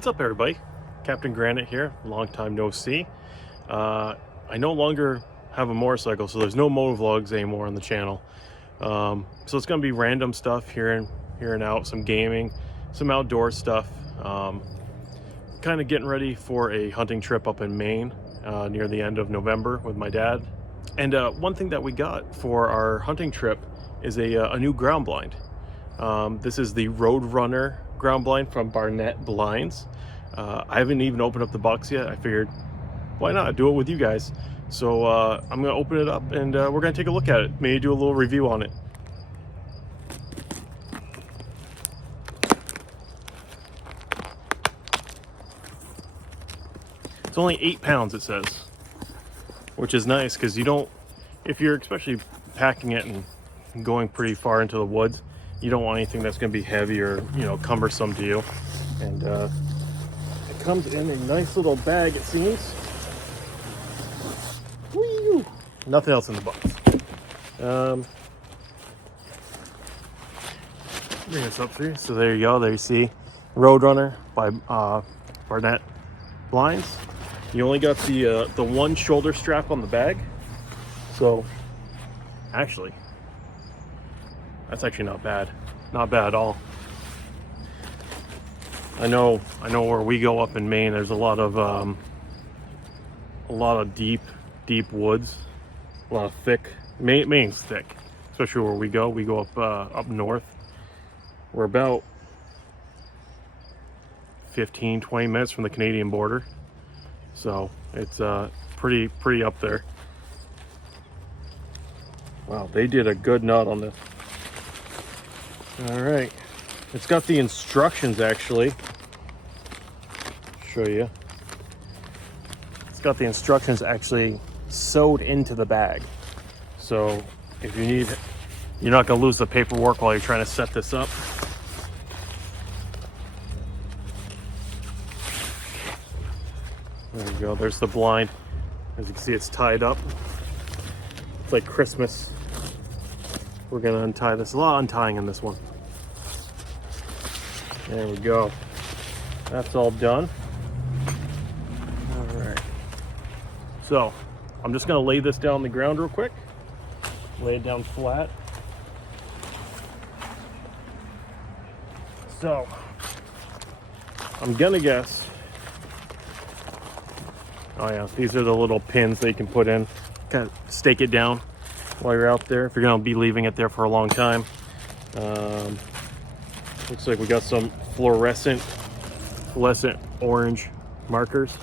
What's up, everybody? Captain Granite here. Long time no see. I no longer have a motorcycle, so there's no motovlogs anymore on the channel. So it's gonna be random stuff here and out, some gaming, some outdoor stuff. Kind of getting ready for a hunting trip up in Maine near the end of November with my dad. And one thing that we got for our hunting trip is a new ground blind. This is the Roadrunner ground blind from Barronett blinds. I haven't even opened up the box yet. I figured, why not do it with you guys? So I'm gonna open it up and we're gonna take a look at it, maybe do a little review on it. It's only 8 pounds, it says, which is nice because you don't, if you're especially packing it and going pretty far into the woods, you don't want anything that's going to be heavy or, you know, cumbersome to you. And it comes in a nice little bag, it seems. Whee! Nothing else in the box. Bring this up for you. So there you go. There you see Roadrunner by Barronett blinds. You only got the one shoulder strap on the bag. So actually, that's actually not bad. Not bad at all. I know where we go up in Maine, there's a lot of deep woods, a lot of thick. Maine's thick, especially where we go. We go up north. We're about 15-20 minutes from the Canadian border, so it's pretty up there. Wow, they did a good nut on this. All right, it's got the instructions actually. Show you. It's got the instructions actually sewed into the bag. So if you need, you're not gonna lose the paperwork while you're trying to set this up. There you go, there's the blind. As you can see, it's tied up. It's like Christmas. We're gonna untie this. A lot of untying in this one. There we go. That's all done. All right. So I'm just gonna lay this down on the ground real quick. Lay it down flat. So I'm gonna guess. Oh yeah, these are the little pins that you can put in. Kind of stake it down while you're out there if you're gonna be leaving it there for a long time. Looks like we got some fluorescent orange markers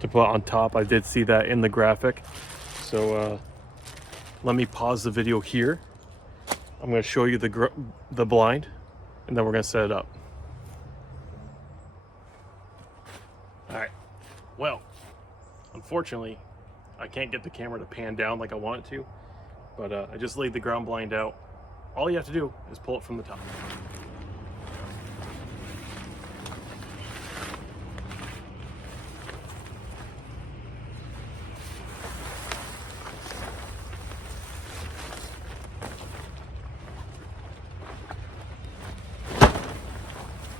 to put on top. I did see that in the graphic. So let me pause the video here. I'm going to show you the blind, and then we're going to set it up. All right. Well, unfortunately, I can't get the camera to pan down like I want it to, but I just laid the ground blind out. All you have to do is pull it from the top.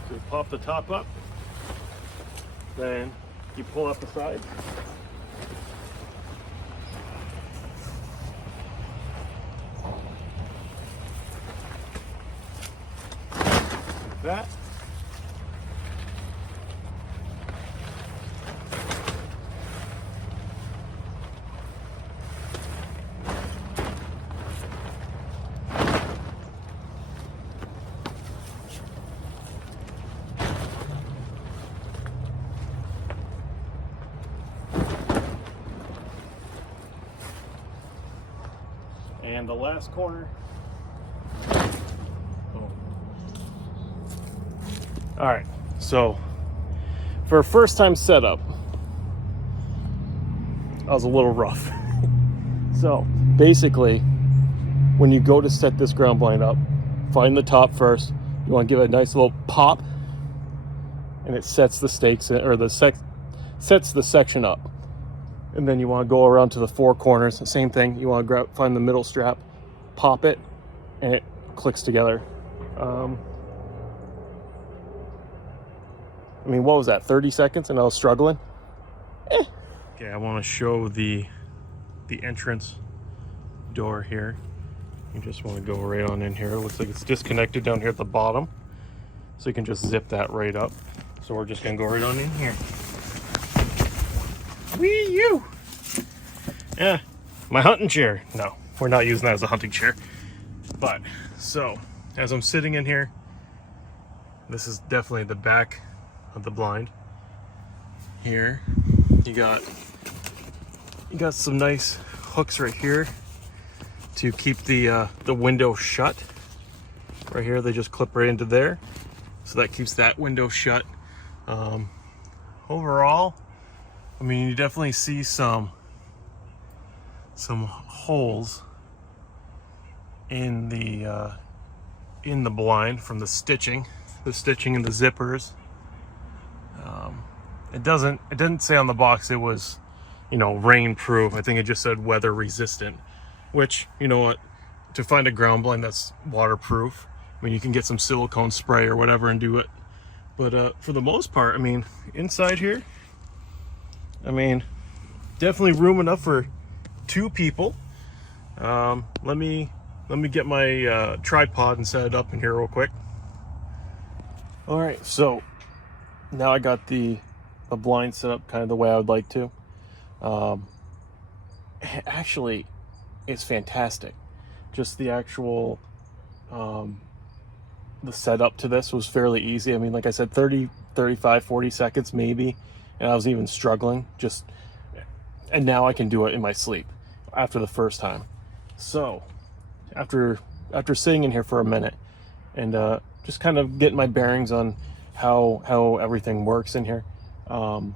So you pop the top up, then you pull up the sides. Like that. And the last corner. Boom. All right, so for a first time setup, I was a little rough. So basically, when you go to set this ground blind up, find the top first. You want to give it a nice little pop, and it sets the stakes in, or sets the section up. And then you want to go around to the four corners. Same thing. You want to find the middle strap, pop it, and it clicks together. I mean, what was that, 30 seconds and I was struggling? Okay, I want to show the entrance door here. You just want to go right on in here. It looks like it's disconnected down here at the bottom, so you can just zip that right up. So we're just gonna go right on in here. Wee you! Yeah, my hunting chair. No, we're not using that as a hunting chair. But so as I'm sitting in here, this is definitely the back of the blind. Here, you got some nice hooks right here to keep the window shut. Right here, they just clip right into there, so that keeps that window shut. Overall, I mean, you definitely see some holes in the blind from the stitching and the zippers. It didn't say on the box it was, you know, rain proof. I think it just said weather resistant, which, you know what, to find a ground blind that's waterproof, I mean, you can get some silicone spray or whatever and do it. But for the most part, I mean, inside here, I mean, definitely room enough for 2 people. Let me get my tripod and set it up in here real quick. All right, so now I got the blind set up kind of the way I would like to. Actually, it's fantastic. Just the actual the setup to this was fairly easy. I mean, like I said, 30, 35, 40 seconds maybe, and I was even struggling. And now I can do it in my sleep after the first time. So after sitting in here for a minute and just kind of getting my bearings on how everything works in here, so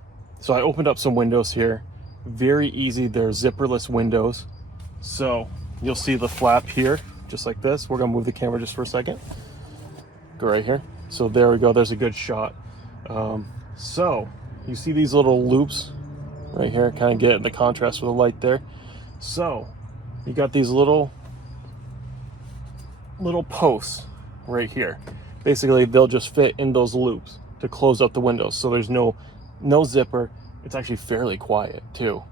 I opened up some windows here. Very easy. They're zipperless windows, so you'll see the flap here just like this. We're gonna move the camera just for a second. Go right here. So there we go. There's a good shot. So you see these little loops right here, kind of get the contrast with the light there. So you got these little posts right here. Basically, they'll just fit in those loops to close up the windows. So there's no zipper. It's actually fairly quiet too.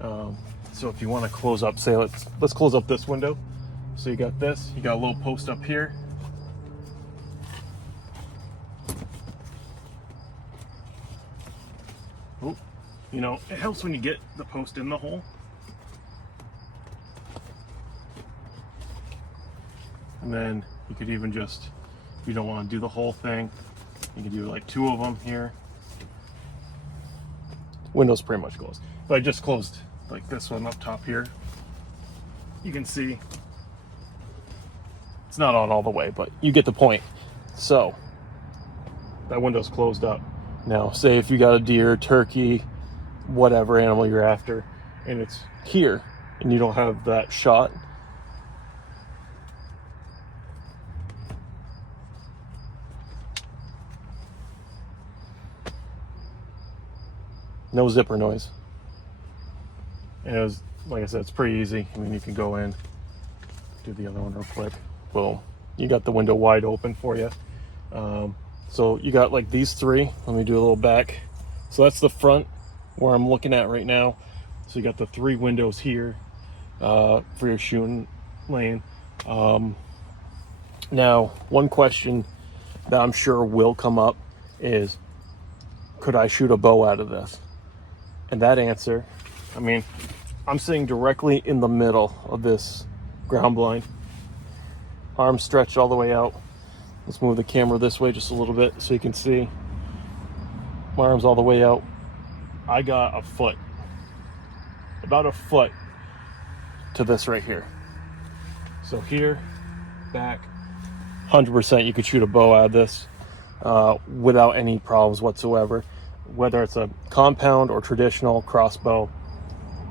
So if you want to close up, say let's close up this window. So you got this. You got a little post up here. Oh, you know, it helps when you get the post in the hole. And then you could even just, if you don't want to do the whole thing, you can do like 2 of them here. Window's pretty much closed. But I just closed like this one up top here. You can see it's not on all the way, but you get the point. So that window's closed up. Now, say if you got a deer, turkey, whatever animal you're after, and it's here, and you don't have that shot, no zipper noise. And it was, like I said, it's pretty easy. I mean, you can go in, do the other one real quick. Boom. You got the window wide open for you. So you got like these 3. Let me do a little back. So that's the front where I'm looking at right now. So you got the 3 windows here for your shooting lane. Now, one question that I'm sure will come up is, could I shoot a bow out of this? And that answer, I mean, I'm sitting directly in the middle of this ground blind. Arms stretched all the way out. Let's move the camera this way just a little bit so you can see. My arms all the way out. I got a foot, about a foot to this right here. So here, back, 100% you could shoot a bow out of this without any problems whatsoever. Whether it's a compound or traditional crossbow,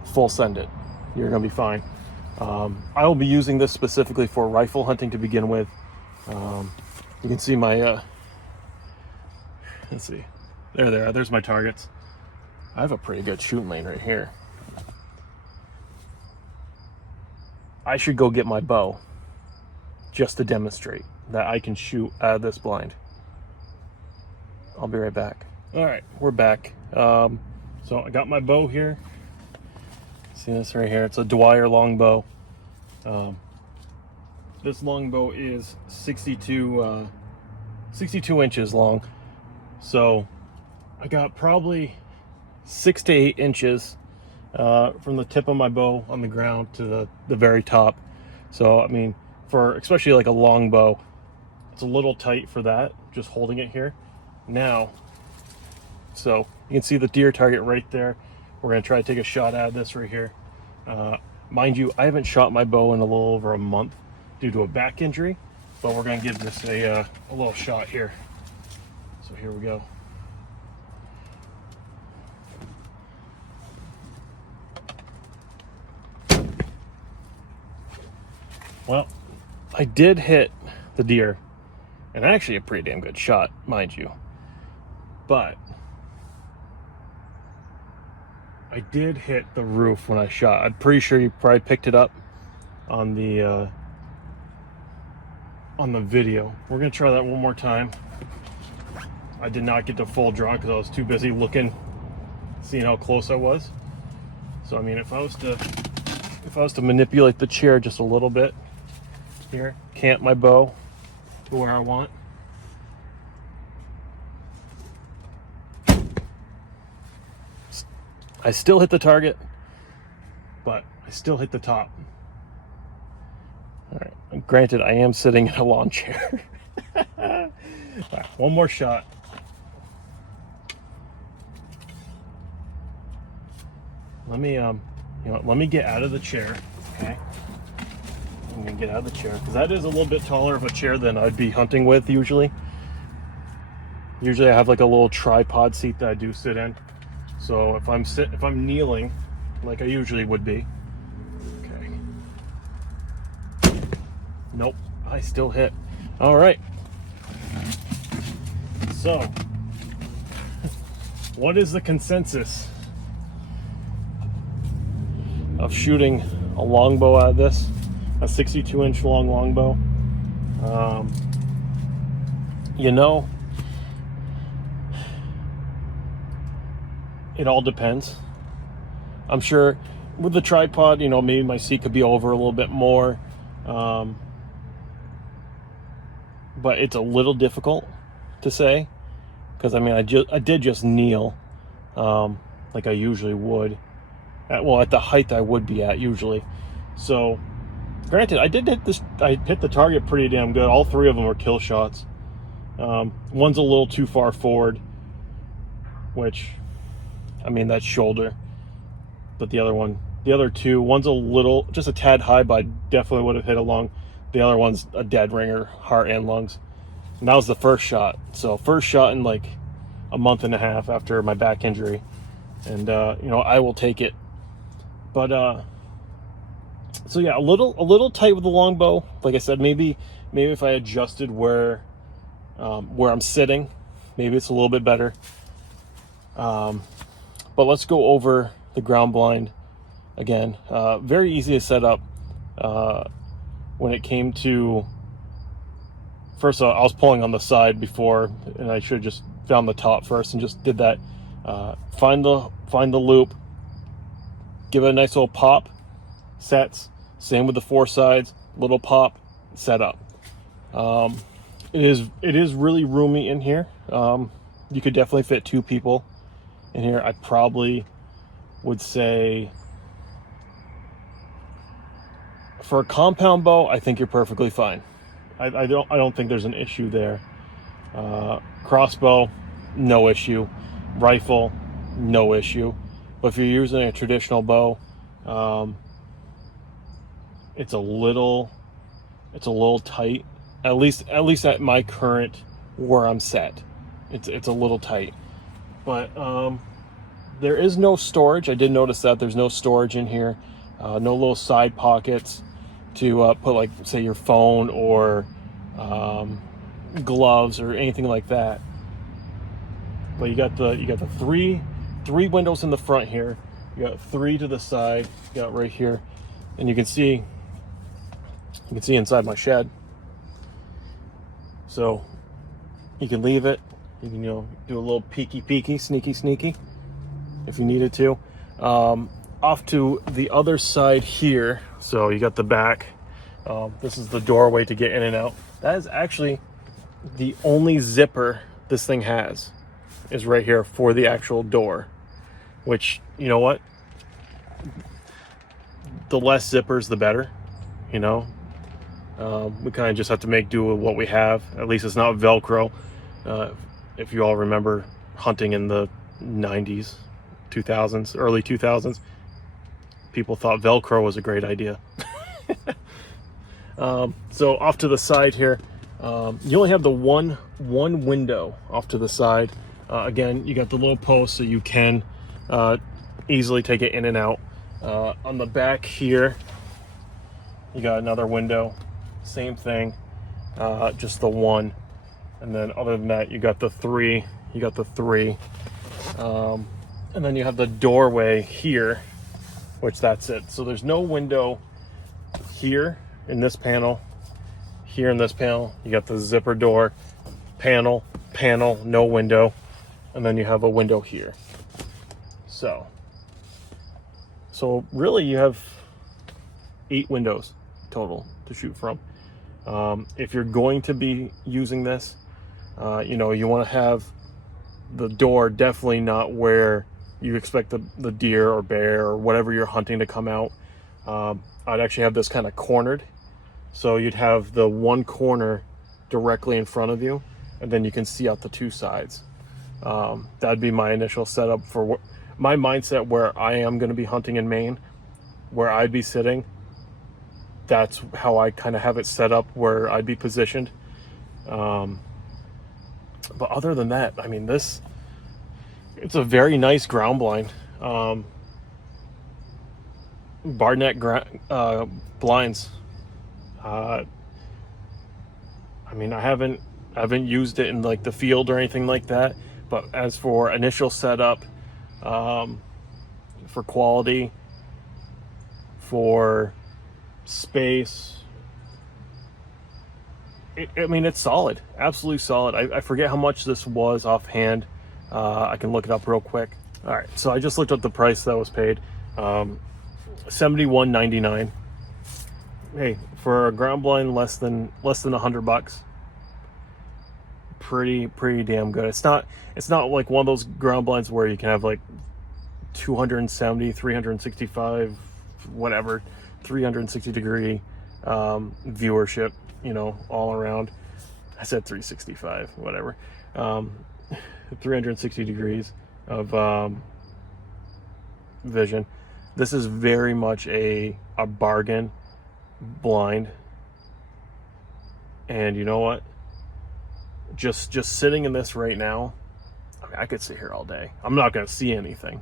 full send it. You're gonna be fine. I will be using this specifically for rifle hunting to begin with. You can see my, let's see, there they are. There's my targets. I have a pretty good shooting lane right here. I should go get my bow just to demonstrate that I can shoot out of this blind. I'll be right back. All right, we're back. So I got my bow here. See this right here? It's a Dwyer longbow. This longbow is 62 inches long. So I got probably 6 to 8 inches from the tip of my bow on the ground to the very top. So I mean, for especially like a longbow, it's a little tight for that, just holding it here. Now, so you can see the deer target right there. We're gonna try to take a shot at this right here. Mind you, I haven't shot my bow in a little over a month due to a back injury, but we're gonna give this a little shot here. So here we go. Well, I did hit the deer, and actually a pretty damn good shot, mind you. But I did hit the roof when I shot. I'm pretty sure you probably picked it up on the video. We're gonna try that one more time. I did not get the full draw because I was too busy looking, seeing how close I was. So I mean, if I was to manipulate the chair just a little bit here, camp my bow to where I want. I still hit the target, but I still hit the top. All right, granted, I am sitting in a lawn chair. All right, one more shot. Let me, let me get out of the chair, okay? I'm gonna get out of the chair, because that is a little bit taller of a chair than I'd be hunting with usually. Usually I have like a little tripod seat that I do sit in. So if I'm kneeling, like I usually would be. Okay. Nope, I still hit. All right. So, what is the consensus of shooting a longbow out of this? A 62-inch long longbow. You know, it all depends. I'm sure with the tripod, you know, maybe my seat could be over a little bit more. But it's a little difficult to say, because I mean, I did just kneel, like I usually would. At the height I would be at usually. So, granted, I hit the target pretty damn good. All three of them were kill shots. One's a little too far forward, which, I mean, that's shoulder. But the other two, one's just a tad high, but I definitely would have hit along. The other one's a dead ringer, heart and lungs. And that was the first shot. So first shot in like a month and a half after my back injury. And, you know, I will take it. But, so yeah, a little tight with the longbow. Like I said, maybe if I adjusted where I'm sitting, maybe it's a little bit better. But let's go over the ground blind again. Very easy to set up. When it came to, first I was pulling on the side before, and I should have just found the top first and just did that. Find the loop, give it a nice little pop, sets. Same with the four sides, little pop, set up. It is really roomy in here. You could definitely fit 2 people in here. I probably would say, for a compound bow, I think you're perfectly fine. I don't think there's an issue there. Crossbow, no issue. Rifle, no issue. But if you're using a traditional bow, it's a little tight. At least at my current where I'm set, it's a little tight. But there is no storage. I did notice that there's no storage in here. No little side pockets to put, like, say, your phone or gloves or anything like that. But you got the three windows in the front here. You got 3 to the side. You got right here, and you can see inside my shed. So you can leave it You can, do a little peeky, sneaky, if you needed to. Off to the other side here, so you got the back. This is the doorway to get in and out. That is actually the only zipper this thing has, is right here for the actual door, which, you know what? The less zippers, the better, We kind of just have to make do with what we have. At least it's not Velcro. If you all remember hunting in the 90s, 2000s, early 2000s, people thought Velcro was a great idea. So off to the side here, you only have the one window off to the side. Again, you got the little post so you can easily take it in and out. On the back here, you got another window, same thing, just the one. And then other than that, you got the three. And then you have the doorway here, which that's it. So there's no window here in this panel. Here in this panel, you got the zipper door, panel, no window. And then you have a window here. So really you have 8 windows total to shoot from. If you're going to be using this, you want to have the door definitely not where you expect the deer or bear or whatever you're hunting to come out. I'd actually have this kind of cornered. So you'd have the one corner directly in front of you, and then you can see out the 2 sides. That'd be my initial setup for my mindset where I am going to be hunting in Maine, where I'd be sitting. That's how I kind of have it set up, where I'd be positioned. But other than that, I mean, it's a very nice ground blind. Barronett blinds. I mean, I haven't used it in like the field or anything like that, but as for initial setup, for quality, for space, it's solid, absolutely solid. I forget how much this was offhand. I can look it up real quick. All right, so I just looked up the price that was paid, $71.99. Hey, for a ground blind less than $100, pretty damn good. It's not like one of those ground blinds where you can have like 270, 365, whatever, 360 degree viewership, all around. I said 365, whatever. 360 degrees of vision. This is very much a bargain blind. And you know what? Just sitting in this right now, I could sit here all day. I'm not gonna see anything,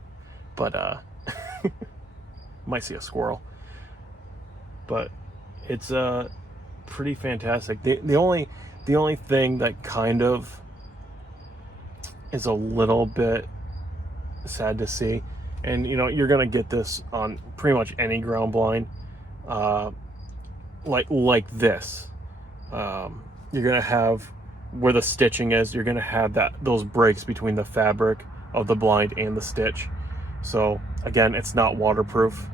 but might see a squirrel. But it's pretty fantastic. The only thing that kind of is a little bit sad to see, and you're gonna get this on pretty much any ground blind, like this. You're gonna have where the stitching is. You're gonna have those breaks between the fabric of the blind and the stitch. So again, it's not waterproof.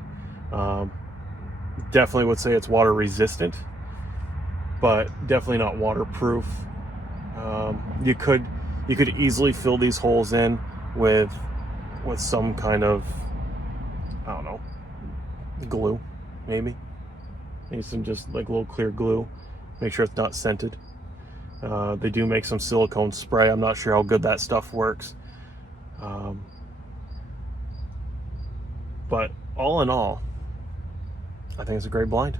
Definitely would say it's water resistant, but definitely not waterproof. You could easily fill these holes in with some kind of, I don't know, glue, maybe some just like little clear glue. Make sure it's not scented. They do make some silicone spray. I'm not sure how good that stuff works. But all in all, I think it's a great blind.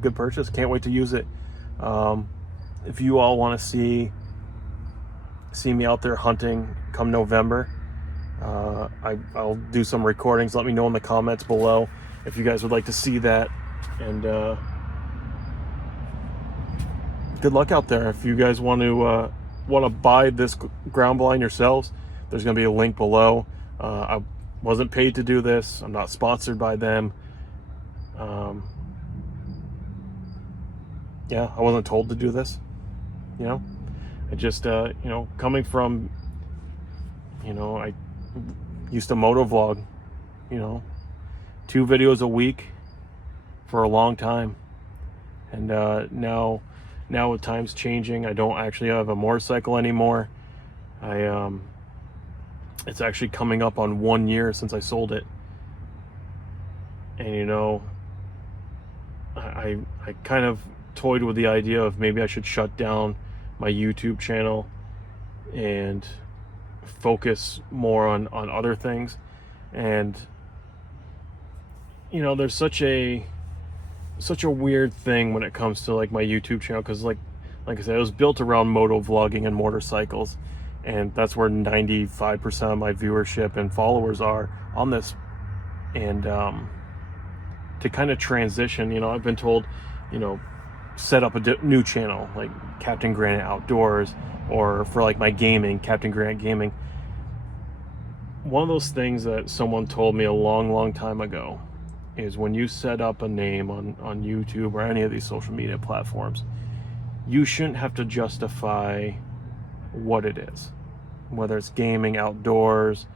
Good purchase. Can't wait to use it. If you all want to see me out there hunting come November, I'll do some recordings. Let me know in the comments below if you guys would like to see that. And good luck out there. If you guys want to buy this ground blind yourselves, there's going to be a link below. I wasn't paid to do this. I'm not sponsored by them. Yeah, I wasn't told to do this. I just, coming from You know, I used to moto vlog, you know, 2 videos a week for a long time. And now with times changing, I don't actually have a motorcycle anymore. It's actually coming up on 1 year since I sold it. And you know, I kind of toyed with the idea of maybe I should shut down my YouTube channel and focus more on other things. And you know, there's such a weird thing when it comes to like my YouTube channel, because like I said, it was built around moto vlogging and motorcycles, and that's where 95% of my viewership and followers are on this. And to kind of transition, you know, I've been told, you know, set up a new channel like Captain Granite Outdoors, or for like my gaming, Captain Granite Gaming. One of those things that someone told me a long time ago is when you set up a name on YouTube or any of these social media platforms, you shouldn't have to justify what it is, whether it's gaming, outdoors,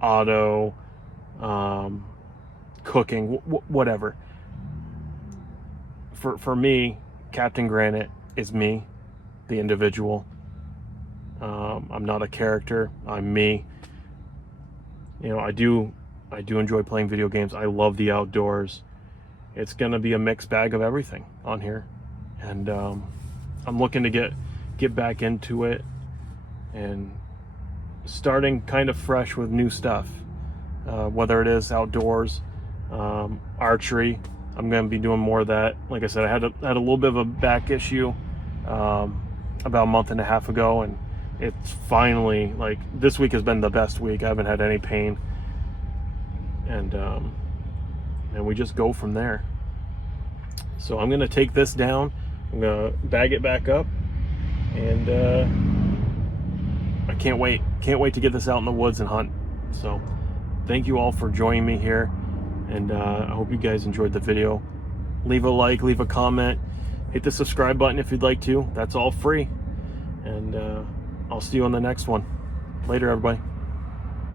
auto, cooking, whatever. For me, Captain Granite is me, the individual. I'm not a character, I'm me. You know, I do enjoy playing video games. I love the outdoors. It's gonna be a mixed bag of everything on here, and I'm looking to get back into it and starting kind of fresh with new stuff, whether it is outdoors, archery. I'm gonna be doing more of that. Like I said, I had a little bit of a back issue about a month and a half ago, and it's finally, like, this week has been the best week. I haven't had any pain, and we just go from there. So I'm gonna take this down, I'm gonna bag it back up, and I can't wait to get this out in the woods and hunt. So thank you all for joining me here, and I hope you guys enjoyed the video. Leave a like, leave a comment, hit the subscribe button if you'd like to. That's all free, and I'll see you on the next one. Later, everybody.